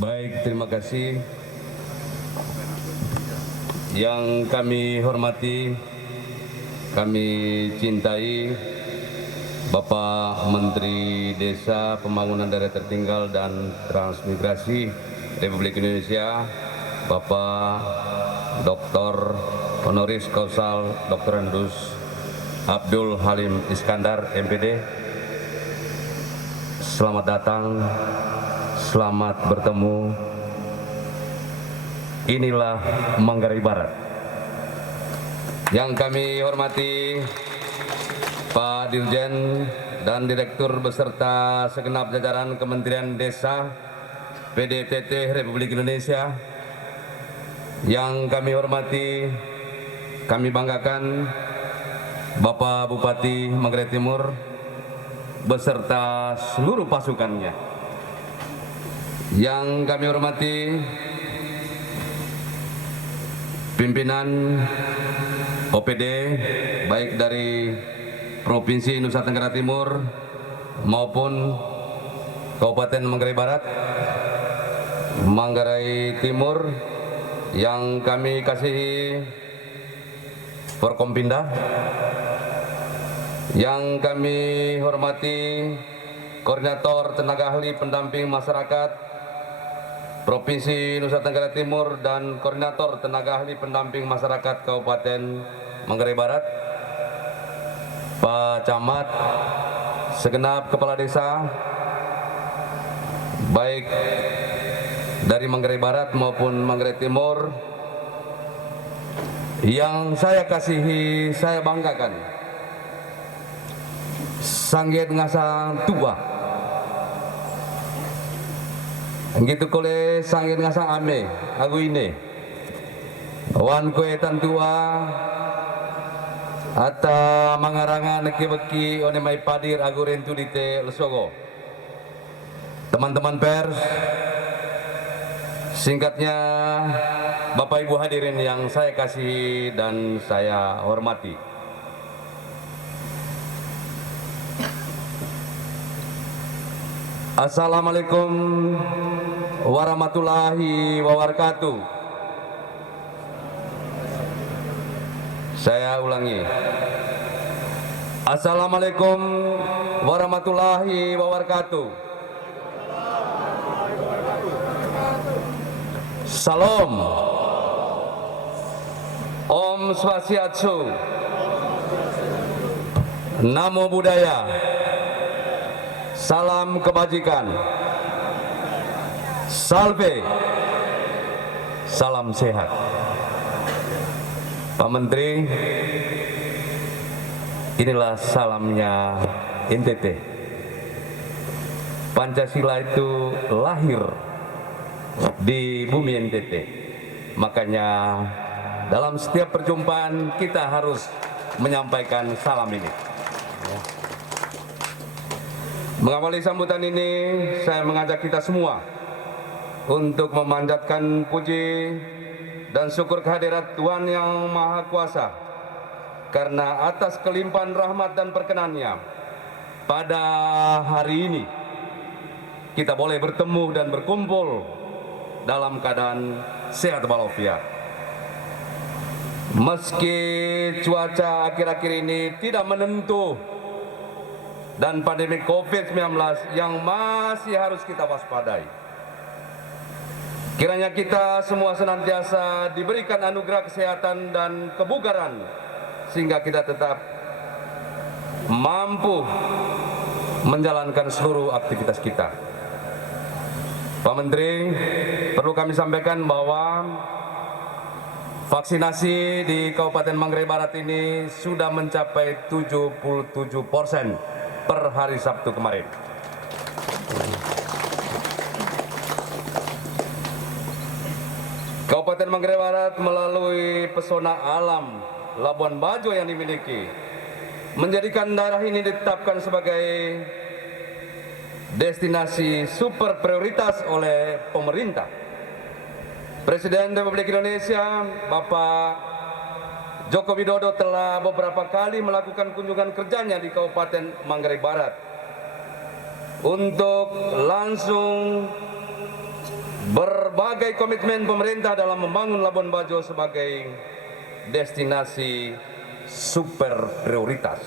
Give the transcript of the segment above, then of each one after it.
Baik, terima kasih. Yang kami hormati, kami cintai Bapak Menteri Desa, Pembangunan Daerah Tertinggal dan Transmigrasi Republik Indonesia, Bapak Dr. Honoris Causa Dr. Abdul Halim Iskandar, MPD. Selamat datang, selamat bertemu. Inilah Manggarai Barat. Yang kami hormati Pak Dirjen dan Direktur beserta segenap jajaran Kementerian Desa PDTT Republik Indonesia. Yang kami hormati, kami banggakan Bapak Bupati Manggarai Timur beserta seluruh pasukannya. Yang kami hormati pimpinan OPD baik dari Provinsi Nusa Tenggara Timur maupun Kabupaten Manggarai Barat, Manggarai Timur, yang kami kasihi Forkompinda, yang kami hormati Koordinator Tenaga Ahli Pendamping Masyarakat Provinsi Nusa Tenggara Timur dan Koordinator Tenaga Ahli Pendamping Masyarakat Kabupaten Manggarai Barat, Pak Camat, segenap kepala desa, baik dari Manggarai Barat maupun Manggarai Timur, yang saya kasihi, saya banggakan, Sanggit Ngasang Tua, gitu kole Sanggit Ngasang Ame, aku ini, wan kue tantua, ata mangarangan beki one mai padir aku rentu dite lesogo. Teman-teman pers, singkatnya Bapak Ibu hadirin yang saya kasihi dan saya hormati. Assalamualaikum warahmatullahi wabarakatuh. Saya ulangi. Assalamualaikum warahmatullahi wabarakatuh. Salam. Om Swastiastu. Namo Buddhaya. Salam kebajikan. Salve. Salam sehat. Pak Menteri, inilah salamnya NTT. Pancasila itu lahir di bumi NTT. Makanya dalam setiap perjumpaan kita harus menyampaikan salam ini. Mengawali sambutan ini, saya mengajak kita semua untuk memanjatkan puji dan syukur kehadirat Tuhan Yang Maha Kuasa, karena atas kelimpahan rahmat dan perkenannya pada hari ini kita boleh bertemu dan berkumpul dalam keadaan sehat walafiat. Meski cuaca akhir-akhir ini tidak menentu dan pandemi COVID-19 yang masih harus kita waspadai, kiranya kita semua senantiasa diberikan anugerah kesehatan dan kebugaran sehingga kita tetap mampu menjalankan seluruh aktivitas kita. Pak Menteri, perlu kami sampaikan bahwa vaksinasi di Kabupaten Manggarai Barat ini sudah mencapai 77% per hari Sabtu kemarin. Kabupaten Manggarai Barat melalui pesona alam Labuan Bajo yang dimiliki menjadikan daerah ini ditetapkan sebagai destinasi super prioritas oleh pemerintah. Presiden Republik Indonesia Bapak Joko Widodo telah beberapa kali melakukan kunjungan kerjanya di Kabupaten Manggarai Barat untuk langsung berbagai komitmen pemerintah dalam membangun Labuan Bajo sebagai destinasi super prioritas.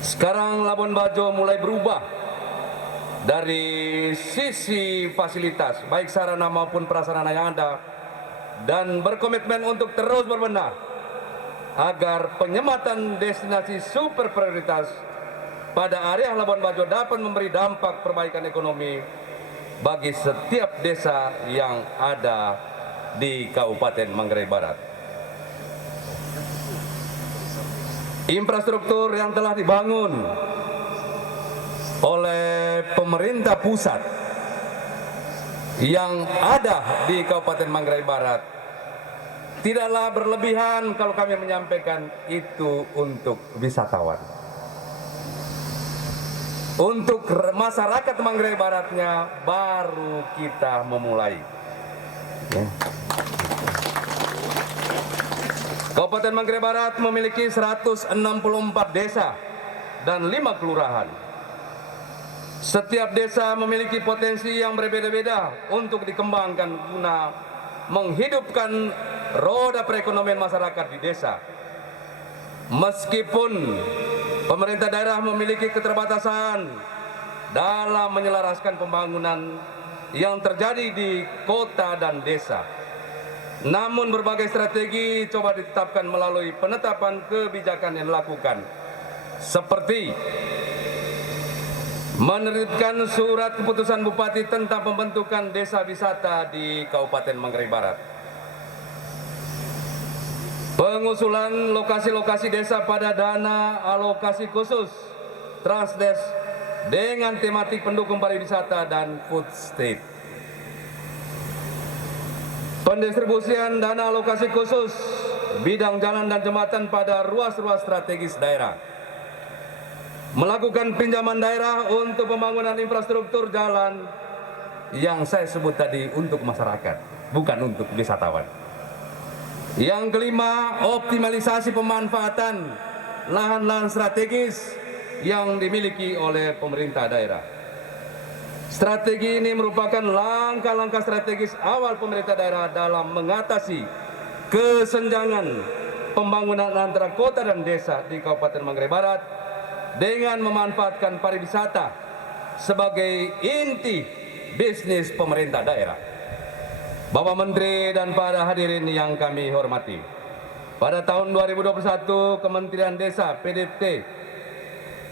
Sekarang Labuan Bajo mulai berubah dari sisi fasilitas, baik sarana maupun prasarana yang ada, dan berkomitmen untuk terus berbenah agar penyematan destinasi super prioritas pada area Labuan Bajo dapat memberi dampak perbaikan ekonomi bagi setiap desa yang ada di Kabupaten Manggarai Barat. Infrastruktur yang telah dibangun oleh pemerintah pusat yang ada di Kabupaten Manggarai Barat tidaklah berlebihan kalau kami menyampaikan itu untuk wisatawan. Untuk masyarakat Manggarai Baratnya baru kita memulai. Kabupaten Manggarai Barat memiliki 164 desa dan 5 kelurahan. Setiap desa memiliki potensi yang berbeda-beda untuk dikembangkan guna menghidupkan roda perekonomian masyarakat di desa. Meskipun pemerintah daerah memiliki keterbatasan dalam menyelaraskan pembangunan yang terjadi di kota dan desa, namun berbagai strategi coba ditetapkan melalui penetapan kebijakan yang dilakukan, seperti menerbitkan surat keputusan Bupati tentang pembentukan desa wisata di Kabupaten Manggarai Barat, pengusulan lokasi-lokasi desa pada dana alokasi khusus Transdes dengan tematik pendukung pariwisata dan food state, pendistribusian dana alokasi khusus bidang jalan dan jembatan pada ruas-ruas strategis daerah, melakukan pinjaman daerah untuk pembangunan infrastruktur jalan yang saya sebut tadi untuk masyarakat, bukan untuk wisatawan. Yang kelima, optimalisasi pemanfaatan lahan-lahan strategis yang dimiliki oleh pemerintah daerah. Strategi ini merupakan langkah-langkah strategis awal pemerintah daerah dalam mengatasi kesenjangan pembangunan antara kota dan desa di Kabupaten Manggarai Barat dengan memanfaatkan pariwisata sebagai inti bisnis pemerintah daerah. Bapak Menteri dan para hadirin yang kami hormati, pada tahun 2021 Kementerian Desa PDT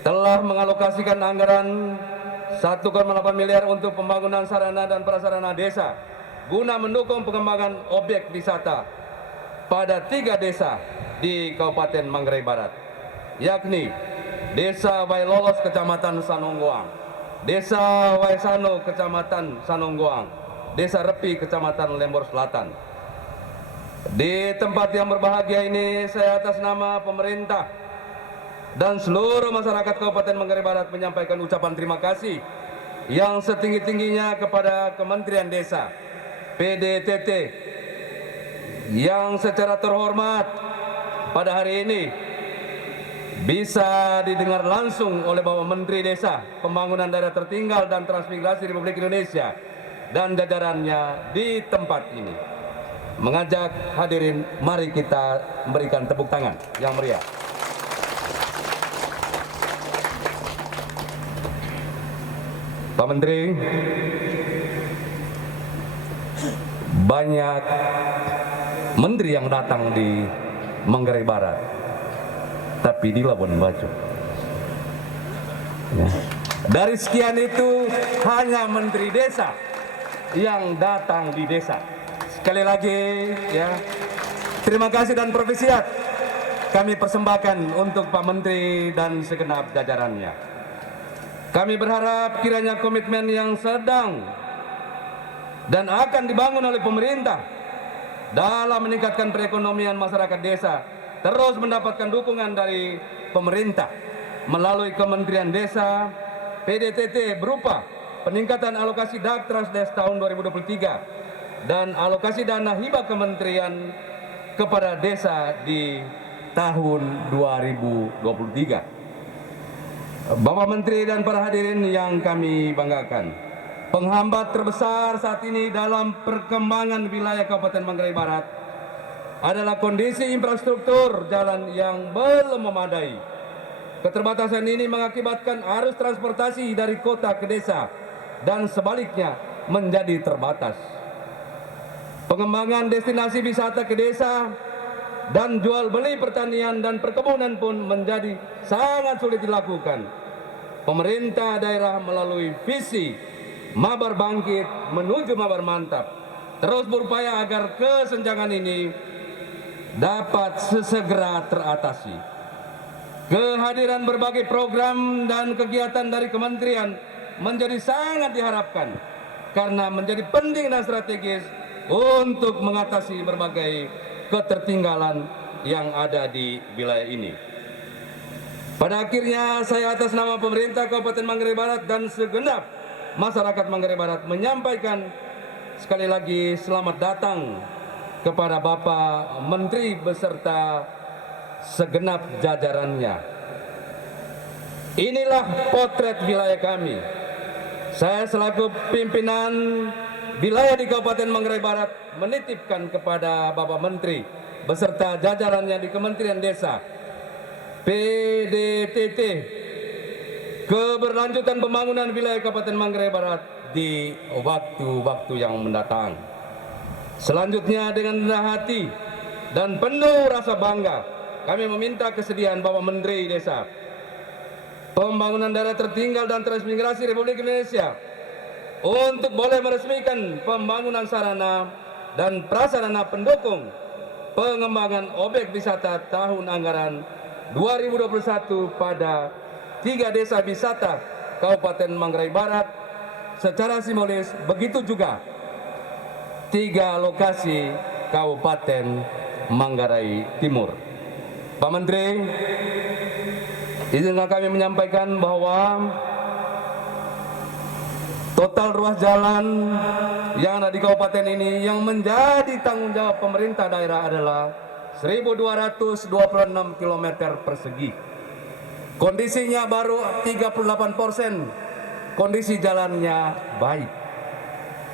telah mengalokasikan anggaran 1,8 miliar untuk pembangunan sarana dan prasarana desa guna mendukung pengembangan objek wisata pada 3 desa di Kabupaten Manggarai Barat, yakni Desa Wailolos Kecamatan Sanonggoang, Desa Waisano Kecamatan Sanonggoang, Desa Repi Kecamatan Lembor Selatan. Di tempat yang berbahagia ini, saya atas nama pemerintah dan seluruh masyarakat Kabupaten Manggarai Barat menyampaikan ucapan terima kasih yang setinggi-tingginya kepada Kementerian Desa PDTT yang secara terhormat pada hari ini bisa didengar langsung oleh Bapak Menteri Desa, Pembangunan Daerah Tertinggal dan Transmigrasi Republik Indonesia dan jajarannya di tempat ini. Mengajak hadirin, mari kita memberikan tepuk tangan yang meriah. Pak Menteri, banyak menteri yang datang di Manggarai Barat, tapi di Labuan Bajo. Ya. Dari sekian itu hanya Menteri Desa yang datang di desa. Sekali lagi, ya, terima kasih dan profesiat kami persembahkan untuk Pak Menteri dan segenap jajarannya. Kami berharap kiranya komitmen yang sedang dan akan dibangun oleh pemerintah dalam meningkatkan perekonomian masyarakat desa terus mendapatkan dukungan dari pemerintah melalui Kementerian Desa PDTT berupa peningkatan alokasi DAK Transdes tahun 2023 dan alokasi dana hibah kementerian kepada desa di tahun 2023. Bapak Menteri dan para hadirin yang kami banggakan, Penghambat terbesar saat ini dalam perkembangan wilayah Kabupaten Manggarai Barat adalah kondisi infrastruktur jalan yang belum memadai. Keterbatasan ini mengakibatkan arus transportasi dari kota ke desa dan sebaliknya menjadi terbatas. Pengembangan destinasi wisata ke desa dan jual beli pertanian dan perkebunan pun menjadi sangat sulit dilakukan. Pemerintah daerah melalui visi Mabar Bangkit menuju Mabar Mantap terus berupaya agar kesenjangan ini dapat sesegera teratasi. Kehadiran berbagai program dan kegiatan dari kementerian menjadi sangat diharapkan karena menjadi penting dan strategis untuk mengatasi berbagai ketertinggalan yang ada di wilayah ini. Pada akhirnya saya atas nama pemerintah Kabupaten Manggarai Barat dan segenap masyarakat Manggarai Barat menyampaikan sekali lagi selamat datang kepada Bapak Menteri beserta segenap jajarannya. Inilah potret wilayah kami. Saya selaku pimpinan wilayah di Kabupaten Manggarai Barat menitipkan kepada Bapak Menteri beserta jajarannya di Kementerian Desa, PDTT, keberlanjutan pembangunan wilayah Kabupaten Manggarai Barat di waktu-waktu yang mendatang. Selanjutnya dengan rendah hati dan penuh rasa bangga kami meminta kesediaan Bapak Menteri Desa, Pembangunan Daerah Tertinggal dan Transmigrasi Republik Indonesia untuk boleh meresmikan pembangunan sarana dan prasarana pendukung pengembangan objek wisata tahun anggaran 2021 pada 3 desa wisata Kabupaten Manggarai Barat secara simbolis, begitu juga 3 lokasi Kabupaten Manggarai Timur. Pak Menteri, izinkan kami menyampaikan bahwa total ruas jalan yang ada di kabupaten ini yang menjadi tanggung jawab pemerintah daerah adalah 1.226 km persegi. Kondisinya baru 38%, kondisi jalannya baik.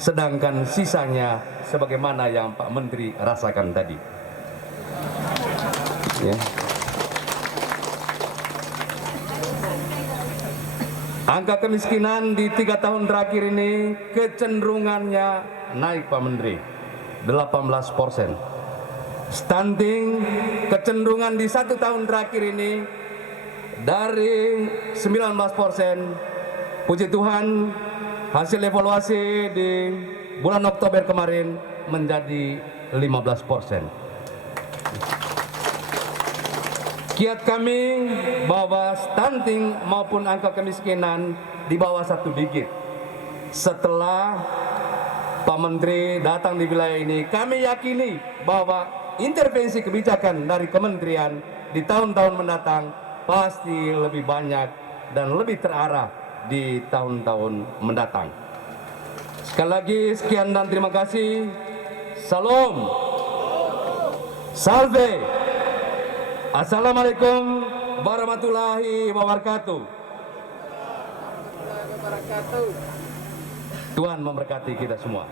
Sedangkan sisanya sebagaimana yang Pak Menteri rasakan tadi. Ya. Angka kemiskinan di 3 tahun terakhir ini kecenderungannya naik Pak Menteri, 18%. Stunting kecenderungan di 1 tahun terakhir ini dari 19%, puji Tuhan hasil evaluasi di bulan Oktober kemarin menjadi 15%. Kiat kami bahwa stunting maupun angka kemiskinan di bawah 1 digit. Setelah Pak Menteri datang di wilayah ini, kami yakini bahwa intervensi kebijakan dari kementerian di tahun-tahun mendatang pasti lebih banyak dan lebih terarah di tahun-tahun mendatang. Sekali lagi sekian dan terima kasih. Salam. Salve. Assalamualaikum warahmatullahi wabarakatuh. Tuhan memberkati kita semua.